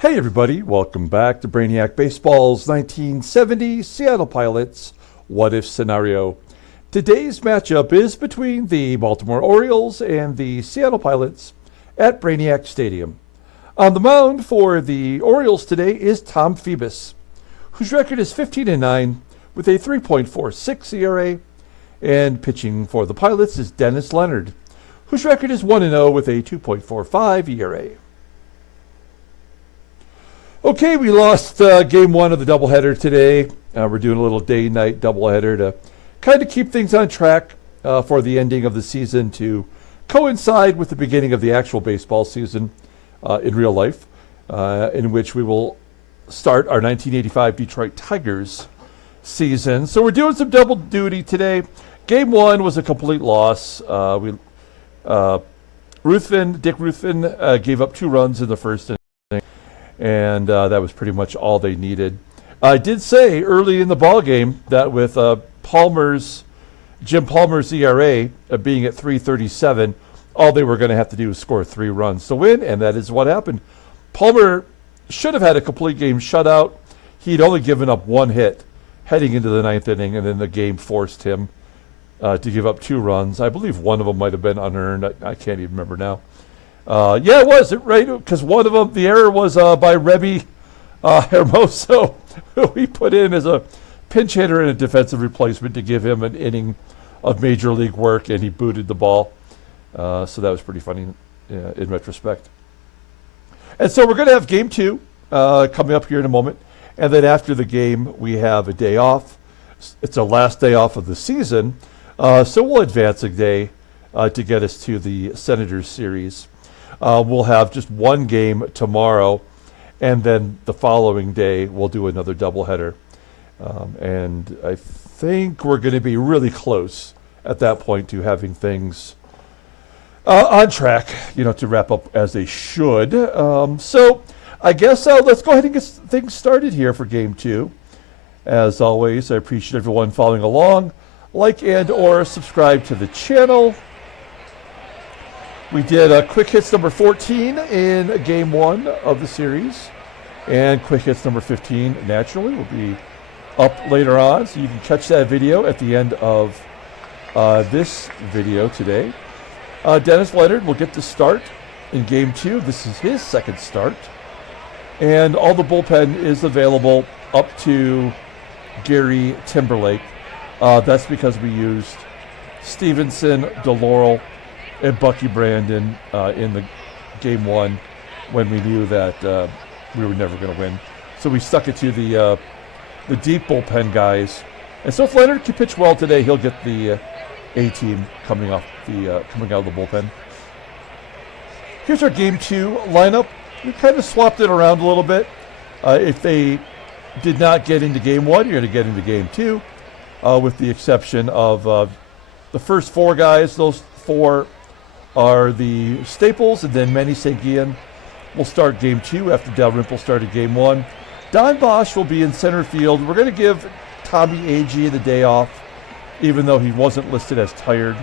Hey everybody, welcome back to Brainiac Baseball's 1970 Seattle Pilots What If Scenario. Today's matchup is between the Baltimore Orioles and the Seattle Pilots at Brainiac Stadium. On the mound for the Orioles today is Tom Phoebus, whose record is 15-9 with a 3.46 ERA, and pitching for the Pilots is Dennis Leonard, whose record is 1-0 with a 2.45 ERA. Okay, we lost game one of the doubleheader today. We're doing a little day-night doubleheader to kind of keep things on track for the ending of the season to coincide with the beginning of the actual baseball season in real life, in which we will start our 1985 Detroit Tigers season. So we're doing some double duty today. Game one was a complete loss. Dick Ruthven gave up 2 runs in the first inning. And that was pretty much all they needed. I did say early in the ball game that with Jim Palmer's ERA being at 3.37, all they were going to have to do was score 3 runs to win, and that is what happened. Palmer should have had a complete game shutout. He'd only given up 1 hit heading into the 9th inning, and then the game forced him to give up 2 runs. I believe one of them might have been unearned. I can't even remember now. Yeah, it was, right? Because one of them, the error was by Remy Hermoso, who we put in as a pinch hitter and a defensive replacement to give him an inning of major league work, and he booted the ball. So that was pretty funny in retrospect. And so we're going to have game 2 coming up here in a moment. And then after the game, we have a day off. It's our last day off of the season. So we'll advance a day to get us to the Senators series. We'll have just 1 game tomorrow, and then the following day we'll do another doubleheader. And I think we're going to be really close at that point to having things on track, to wrap up as they should. So I guess let's go ahead and get things started here for game 2. As always, I appreciate everyone following along. Like and or subscribe to the channel. We did quick hits number 14 in game 1 of the series, and quick hits number 15 naturally will be up later on, so you can catch that video at the end of this video today. Dennis Leonard will get to start in game 2. This is his second start, and all the bullpen is available up to Gary Timberlake. That's because we used Stevenson, DeLaurel, and Bucky Brandon in the game 1 when we knew that we were never going to win. So we stuck it to the deep bullpen guys. And so if Leonard can pitch well today, he'll get the A team coming out of the bullpen. Here's our game 2 lineup. We kind of swapped it around a little bit. If they did not get into game 1, you're going to get into game 2, with the exception of the first 4 guys. Those 4 are the staples, and then Manny will start game 2 after Dalrymple started game 1. Don Bosch will be in center field. We're going to give Tommy Agee the day off, even though he wasn't listed as tired.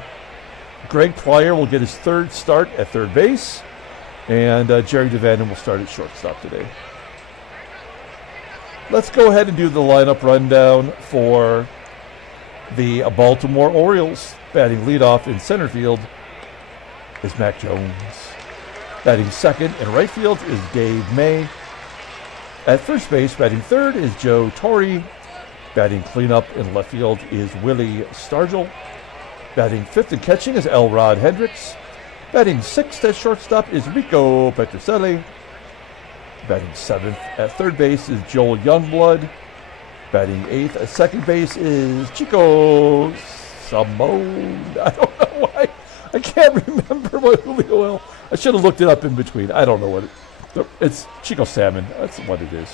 Greg Pryor will get his 3rd start at third base, and Jerry DaVANON will start at shortstop today. Let's go ahead and do the lineup rundown for the Baltimore Orioles. Batting leadoff in center field is Mack Jones. Batting second in right field is Dave May. At first base, batting third is Joe Torre. Batting cleanup in left field is Willie STARGELL. Batting fifth and catching is Elrod HENDRICKS. Batting sixth at shortstop is Rico PETROCELLI. Batting seventh at third base is Joel Youngblood. Batting eighth at second base is Chico Salmon. I don't know why. I can't remember what Julio. I should have looked it up in between. I don't know what it's Chico Salmon. That's what it is.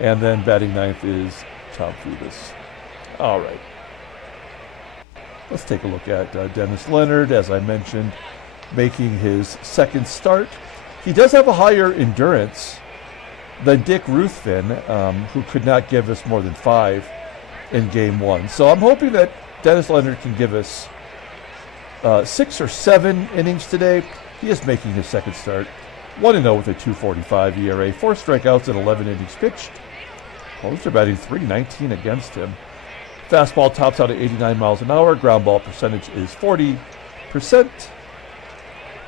And then batting ninth is Tom Phoebus. All right. Let's take a look at Dennis Leonard, as I mentioned, making his second start. He does have a higher endurance than Dick Ruthven, who could not give us more than 5 in game 1. So I'm hoping that Dennis Leonard can give us 6 or 7 innings today. He is making his second start. 1-0 with a 2.45 ERA, 4 strikeouts and 11 innings pitched. Opponents are batting .319 against him. Fastball tops out at 89 miles an hour. Ground ball percentage is 40%.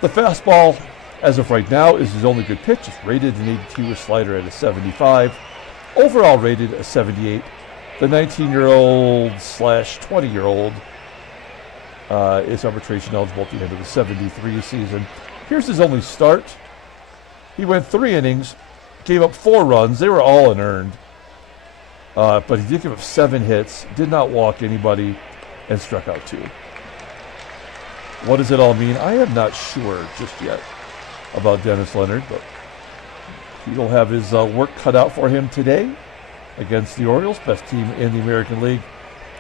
The fastball, as of right now, is his only good pitch. It's rated an 82, a slider at a 75. Overall rated a 78. The 19-year-old / 20-year-old is arbitration eligible at the end of the 73 season. Here's his only start. He went 3 innings, gave up 4 runs. They were all unearned. But he did give up 7 hits, did not walk anybody, and struck out 2. What does it all mean? I am not sure just yet about Dennis Leonard, but he'll have his work cut out for him today against the Orioles, best team in the American League.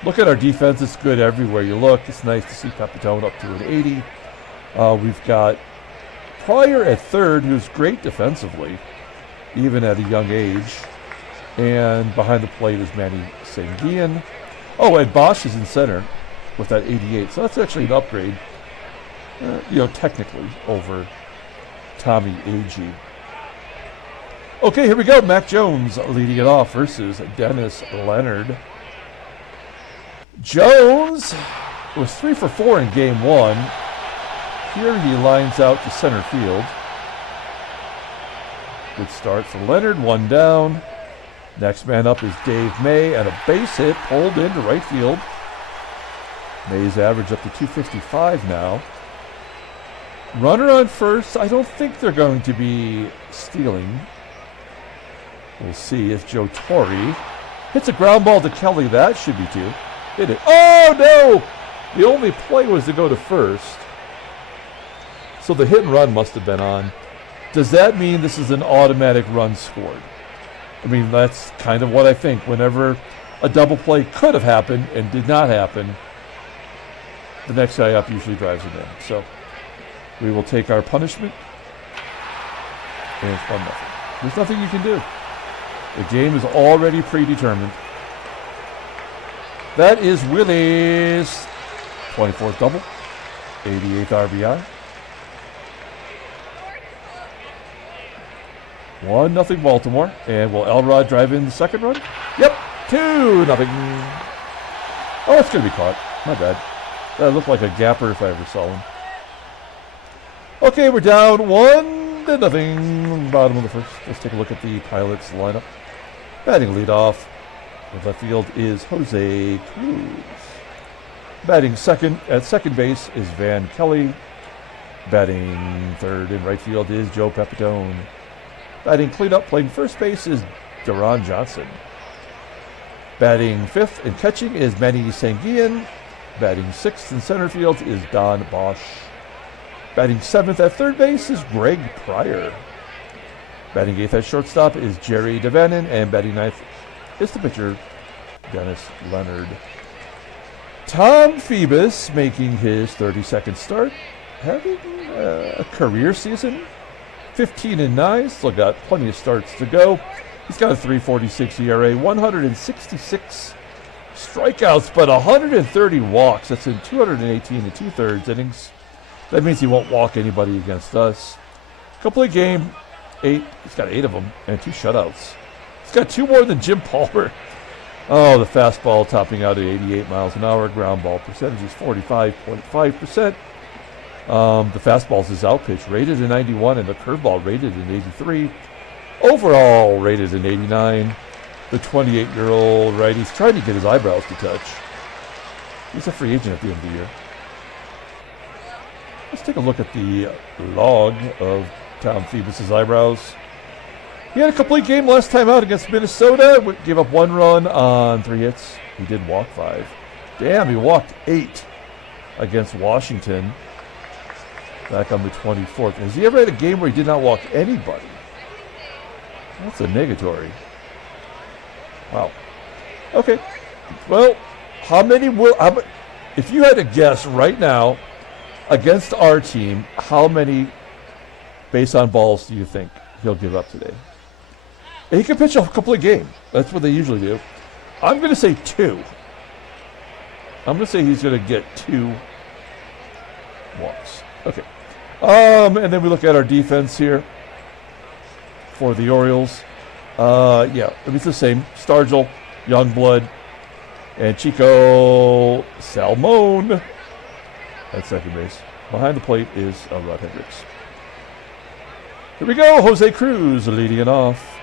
Look at our defense. It's good everywhere you look. It's nice to see PEPITONE up to an 80. We've got PRYOR at third, who's great defensively, even at a young age. And behind the plate is Manny SANGUILLEN. Oh, and BOSCH is in center with that 88. So that's actually an upgrade, technically, over Tommy A.G. Okay, here we go. Mack Jones leading it off versus Dennis Leonard. Jones was 3 for 4 in game 1. Here he lines out to center field. Good start for Leonard, 1 down. Next man up is Dave May, and a base hit pulled into right field. May's average up to 255 now. Runner on first. I don't think they're going to be stealing. We'll see if Joe Torre hits a ground ball to Kelly. That should be 2. Hit it. Oh, no! The only play was to go to first. So the hit and run must have been on. Does that mean this is an automatic run scored? I mean, that's kind of what I think. Whenever a double play could have happened and did not happen, the next guy up usually drives it in. So we will take our punishment. And it's 1-0. There's nothing you can do. The game is already predetermined. That is Willie's 24th double, 88th RBI. 1-0 Baltimore. And will Elrod drive in the second run? Yep. 2-0. Oh, it's going to be caught. My bad. That looked like a gapper if I ever saw one. Okay, we're down 1-0. Bottom of the first. Let's take a look at the Pilots lineup. Batting leadoff in left field is Jose CRUZ. Batting second at second base is Van Kelly. Batting third in right field is Joe PEPITONE. Batting cleanup, playing first base is Deron Johnson. Batting fifth and catching is Manny SANGUILLEN. Batting sixth in center field is Don BOSCH. Batting seventh at third base is Greg PRYOR. Batting eighth at shortstop is Jerry DaVANON. And batting ninth is the pitcher, Dennis Leonard. Tom Phoebus making his 32nd start, having a career season. 15-9, still got plenty of starts to go. He's got a 3.46 ERA, 166 strikeouts, but 130 walks. That's in 218 and 2/3 innings. That means he won't walk anybody against us. Complete game, 8. He's got 8 of them and 2 shutouts. He's got 2 more than Jim Palmer. Oh, the fastball topping out at 88 miles an hour. Ground ball percentage is 45.5%. The fastball's his out pitch, rated in 91, and the curveball rated in 83. Overall rated in 89. The 28-year-old righty's trying to get his eyebrows to touch. He's a free agent at the end of the year. Let's take a look at the log of Tom Phoebus' eyebrows. He had a complete game last time out against Minnesota. Gave up 1 run on 3 hits. He did walk 5. Damn, he walked 8 against Washington back on the 24th. Has he ever had a game where he did not walk anybody? That's a negatory. Wow. Okay. Well, if you had to guess right now against our team, how many base on balls do you think he'll give up today? And he can pitch a complete game. That's what they usually do. I'm going to say 2. I'm going to say he's going to get 2 walks. Okay. And then we look at our defense here. for the Orioles. Yeah, it's the same. STARGELL, YOUNGBLOOD, and Chico SALMON at second base. Behind the plate is Elrod HENDRICKS. Here we go. Jose CRUZ leading it off.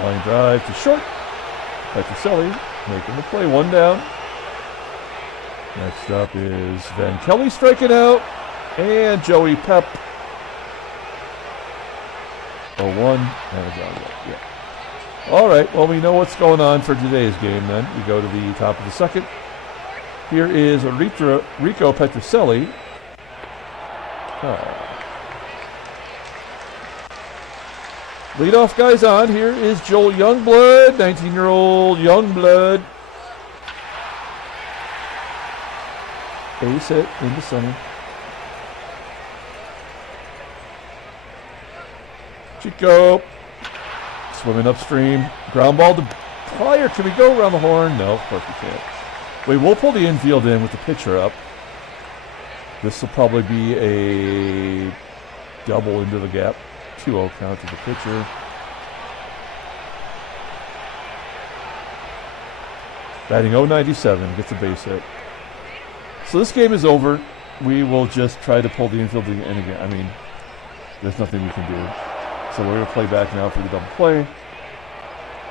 Line drive to short. PETROCELLI making the play. One down. Next up is Van Kelly striking out. And Joey Pep. 0-1 and a ground ball. Yeah. All right. Well, we know what's going on for today's game then. We go to the top of the second. Here is Rico PETROCELLI. Leadoff guys on. Here is Joel YOUNGBLOOD, 19-year-old YOUNGBLOOD. Base hit into center. Chico swimming upstream. Ground ball to Pryor. Can we go around the horn? No, of course we can't. We will pull the infield in with the pitcher up. This will probably be a double into the gap. 2-0 count to the pitcher. Batting .097, gets a base hit. So this game is over. We will just try to pull the infield in again. I mean, there's nothing we can do. So we're going to play back now for the double play.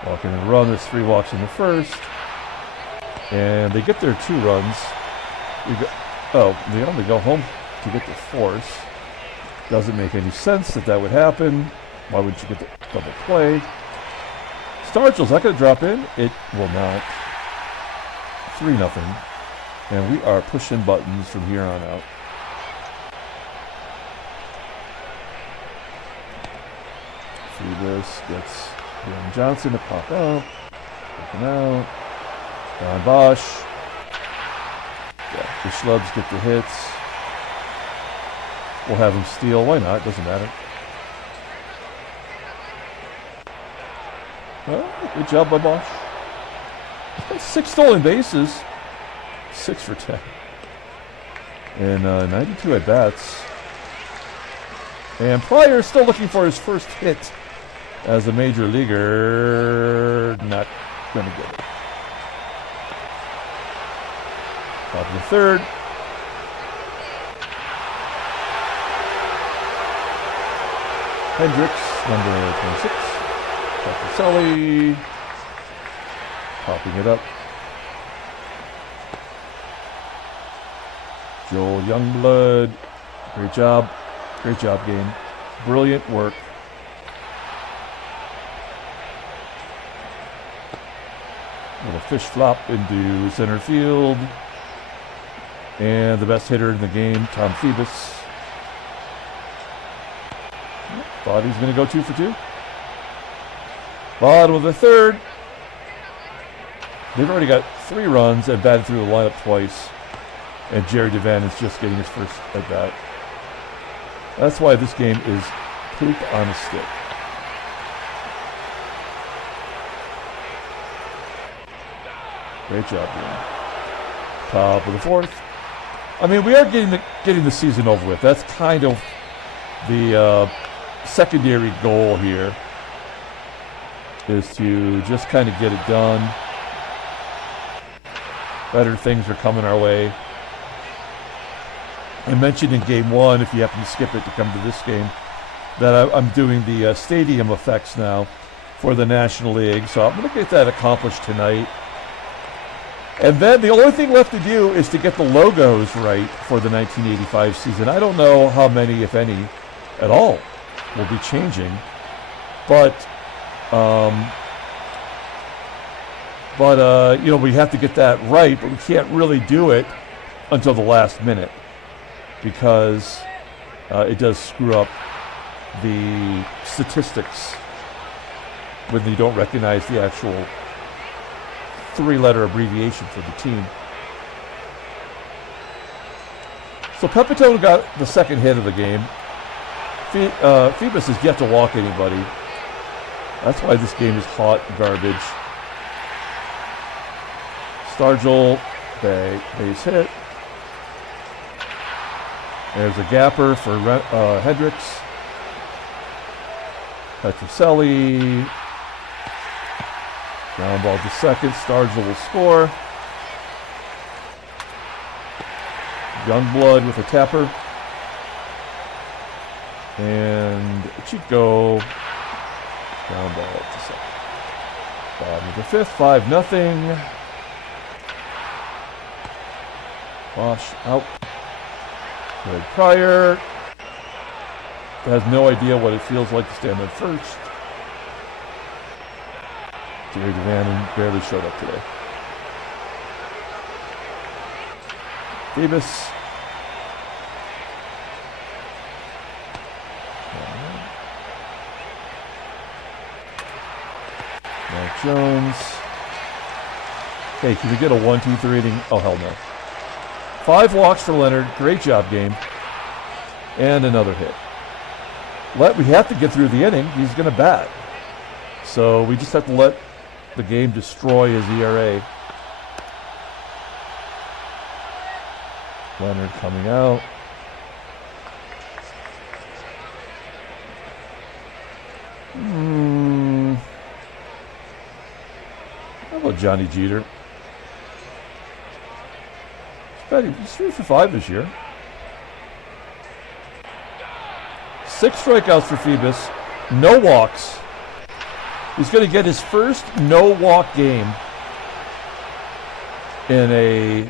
Walking and run. There's 3 walks in the first. And they get their 2 runs. They only go home to get the force. Doesn't make any sense that would happen. Why wouldn't you get the double play? STARGELL's not going to drop in. It will not. 3-0. And we are pushing buttons from here on out. Phoebus gets Deron Johnson to pop out. Looking out. Don BOSCH. Yeah, the Schlubs get the hits. We'll have him steal. Why not? Doesn't matter. Well, good job by BOSCH. 6 stolen bases. 6 for 10. And 92 at bats. And Pryor still looking for his first hit as a major leaguer. Not going to get it. Top of the third. HENDRICKS, number 26. PRYOR. Popping it up. Joel YOUNGBLOOD. Great job. Great job, game. Brilliant work. Little fish flop into center field. And the best hitter in the game, Phoebus. Thought he was going to go 2 for 2. Bottom of the third. They've already got 3 runs and batted through the lineup twice. And Jerry DaVANON is just getting his first at bat. That's why this game is poop on a stick. Great job, man. Top of the fourth. I mean, we are getting the season over with. That's kind of the secondary goal here, is to just kind of get it done. Better things are coming our way. I mentioned in game 1, if you happen to skip it to come to this game, that I'm doing the stadium effects now for the National League. So I'm going to get that accomplished tonight. And then the only thing left to do is to get the logos right for the 1985 season. I don't know how many, if any, at all will be changing. But you know, we have to get that right, but we can't really do it until the last minute, because it does screw up the statistics when you don't recognize the actual 3-letter abbreviation for the team. So PEPITONE got the second hit of the game. Phoebus has yet to walk anybody. That's why this game is hot garbage. STARGELL, base hit. There's a gapper for HENDRICKS. PETROCELLI. Ground ball to second. STARGELL will score. YOUNGBLOOD with a tapper. And Chico. Ground ball to second. Bottom of the fifth. 5-0. BOSCH out. Good PRYOR. Has no idea what it feels like to stand at first. DaVANON barely showed up today. Phoebus. Mack Jones. Hey, can we get a 1-2-3 inning? Oh, hell no. 5 walks for Leonard. Great job, game. And another hit. We have to get through the inning. He's going to bat. So we just have to let the game destroy his ERA. Leonard coming out. How about Johnny Jeter? He's 3 for 5 this year. 6 strikeouts for Phoebus. No walks. He's going to get his first no-walk game in a,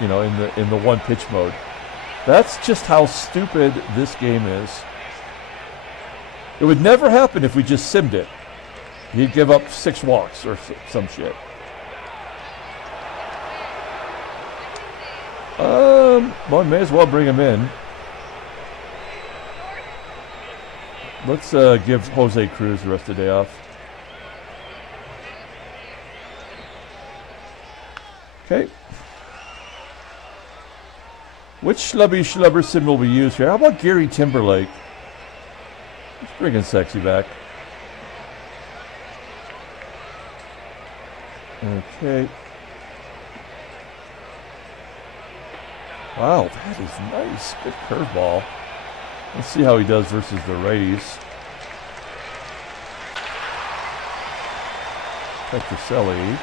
in the one-pitch mode. That's just how stupid this game is. It would never happen if we just simmed it. He'd give up 6 walks or some shit. Well, may as well bring him in. Let's give Jose CRUZ the rest of the day off. Okay. Which schlubber sim will we use here? How about Gary Timberlake? Let's bring in Sexy back. Okay. Wow, that is nice. Good curveball. Let's see how he does versus the righties. PETROCELLI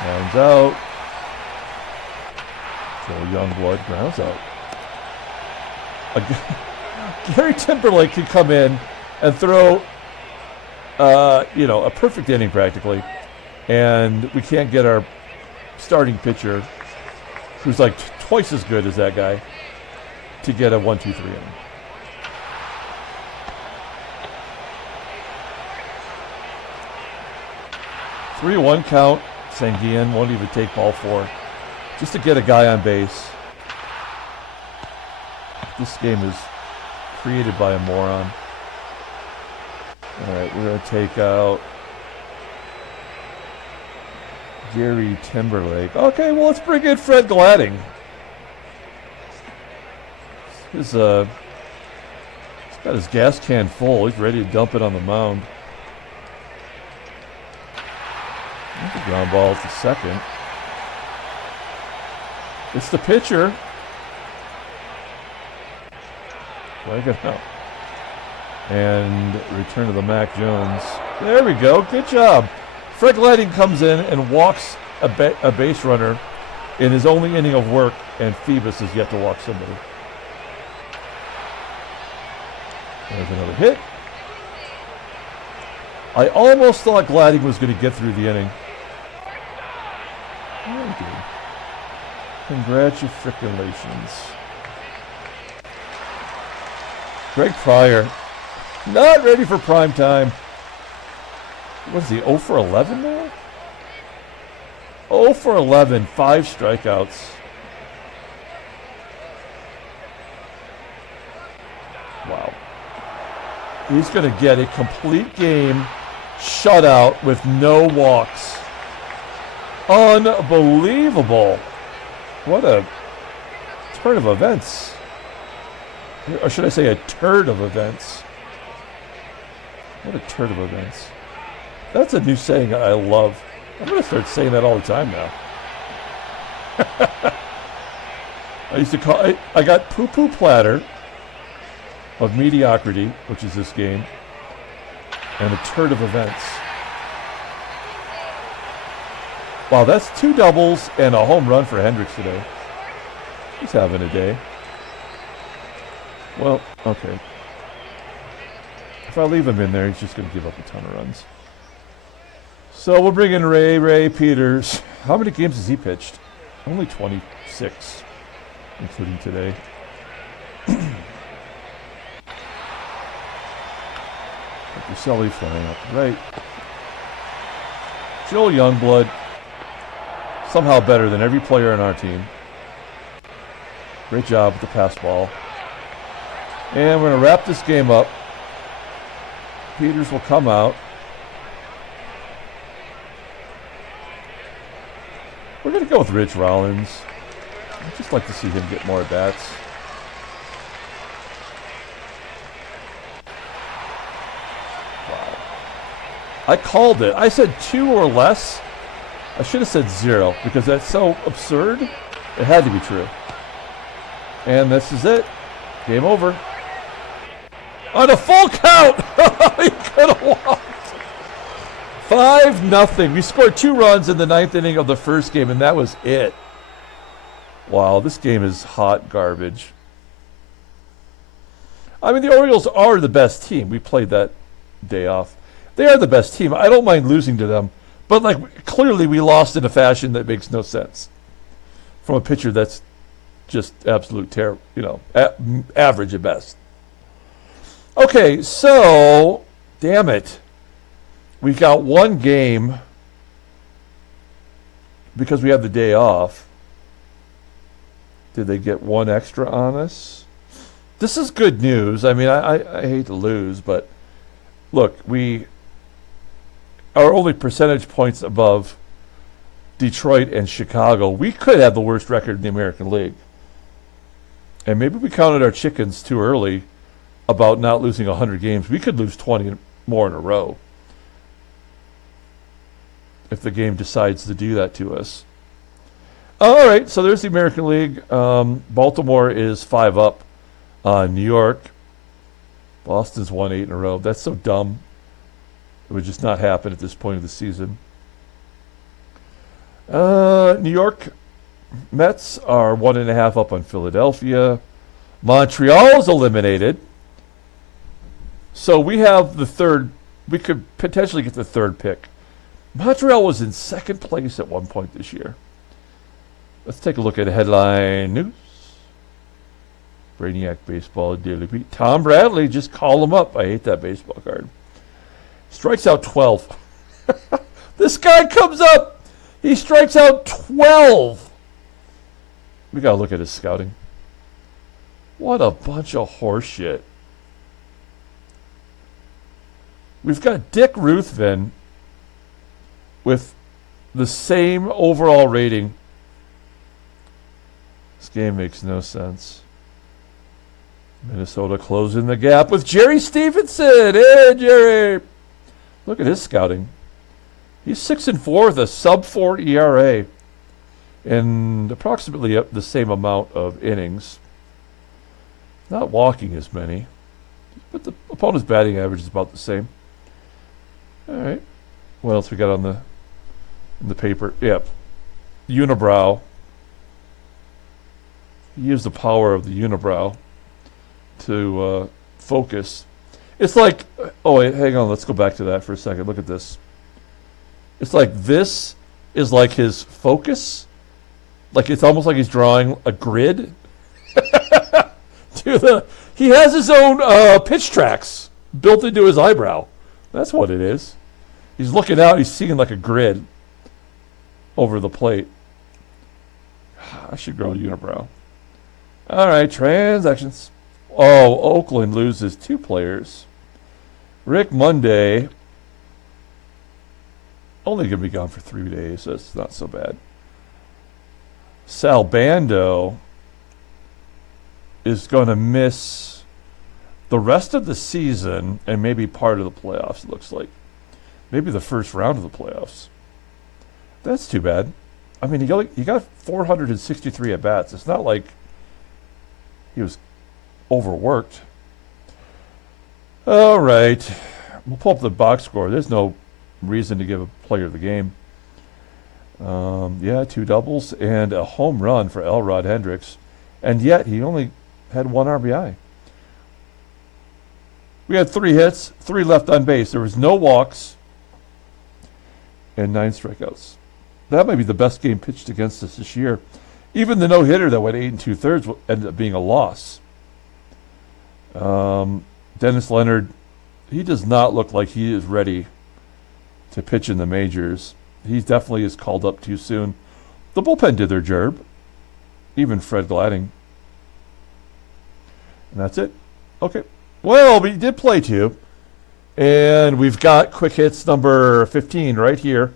rounds out. So YOUNGBLOOD grounds out. Gary Timberlake can come in and throw, a perfect inning practically, and we can't get our starting pitcher, who's like twice as good as that guy, to get a 1-2-3 inning. Three-one count. SANGUILLEN won't even take ball 4, just to get a guy on base. This game is created by a moron. All right, we're going to take out Gary Timberlake. Okay, well, let's bring in Fred Gladding. He's got his gas can full. He's ready to dump it on the mound. The ground ball to second. It's the pitcher. Like it out. And return to the Mack Jones. There we go. Good job. Fred Gladding comes in and walks a base runner in his only inning of work, and Phoebus is yet to walk somebody. There's another hit. I almost thought Gladding was going to get through the inning. Thank you. Congratulations. Greg PRYOR, not ready for prime time. What is he, 0 for 11 now? 0 for 11, 5 strikeouts. Wow. He's going to get a complete game shutout with no walks. Unbelievable. What a turn of events. Or should I say a turd of events. What a turd of events. That's a new saying I love. I'm going to start saying that all the time now. I used to call I got poo-poo platter. of mediocrity, which is this game, and a turd of events. Wow, that's 2 doubles and a home run for Hendricks today. He's having a day. Well, okay. If I leave him in there, he's just going to give up a ton of runs. So we'll bring in Ray Peters. How many games has he pitched? Only 26, including today. PETROCELLI flying up right. Joel Youngblood, somehow better than every player on our team. Great job with the pass ball. And we're going to wrap this game up. Peters will come out. We're going to go with Rich Rollins. I'd just like to see him get more at-bats. Wow. I called it. I said 2 or less. I should have said 0 because that's so absurd. It had to be true. And this is it. Game over. On a full count! He could have walked. 5-0. We scored 2 runs in the 9th inning of the first game, and that was it. Wow, this game is hot garbage. I mean, the Orioles are the best team. We played that day off. They are the best team. I don't mind losing to them. But, like, clearly we lost in a fashion that makes no sense. From a pitcher that's just absolute terror, you know, average at best. Okay, so, damn it. We've got 1 game because we have the day off. Did they get 1 extra on us? This is good news. I mean, I hate to lose, but look, we are only percentage points above Detroit and Chicago. We could have the worst record in the American League. And maybe we counted our chickens too early about not losing 100 games. We could lose 20 more in a row if the game decides to do that to us. All right, so there's the American League. Baltimore is 5 up on New York. Boston's won 8 in a row. That's so dumb. It would just not happen at this point of the season. New York Mets are 1.5 up on Philadelphia. Montreal is eliminated. So we have the 3rd. We could potentially get the 3rd pick. Montreal was in 2nd place at one point this year. Let's take a look at headline news. Brainiac Baseball Daily Beat. Tom Bradley, just call him up. I hate that baseball card. Strikes out 12. This guy comes up. He strikes out 12. We got to look at his scouting. What a bunch of horseshit. We've got Dick Ruthven with the same overall rating. This game makes no sense. Minnesota closing the gap with Jerry Stevenson. Hey, Jerry. Look at his scouting. He's 6-4 with a sub-4 ERA and approximately the same amount of innings. Not walking as many, but the opponent's batting average is about the same. All right. What else we got on the paper? Yep. Unibrow. He used the power of the unibrow to focus. It's like, oh, wait, hang on. Let's go back to that for a second. Look at this. It's like this is like his focus. Like it's almost like he's drawing a grid. He has his own pitch tracks built into his eyebrow. That's what it is. He's looking out. He's seeing like a grid over the plate. I should grow a unibrow. All right, transactions. Oh, Oakland loses 2 players. Rick Monday, only going to be gone for 3 days. That's not so bad. Sal Bando is going to miss the rest of the season and maybe part of the playoffs, it looks like. Maybe the first round of the playoffs. That's too bad. I mean, he got 463 at-bats. It's not like he was overworked. All right. We'll pull up the box score. There's no reason to give a player the game. Yeah, 2 doubles and a home run for Elrod Hendricks. And yet he only had 1 RBI. We had 3 hits, 3 left on base. There was no walks and 9 strikeouts. That might be the best game pitched against us this year. Even the no-hitter that went 8 2/3 ended up being a loss. Dennis Leonard, he does not look like he is ready to pitch in the majors. He definitely is called up too soon. The bullpen did their job. Even Fred Gladding. And that's it. Okay. Well, we did play 2. And we've got quick hits number 15 right here.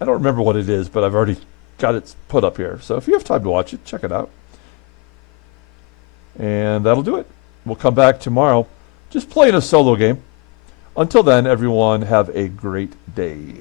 I don't remember what it is, but I've already got it put up here. So if you have time to watch it, check it out. And that'll do it. We'll come back tomorrow, just playing a solo game. Until then, everyone, have a great day.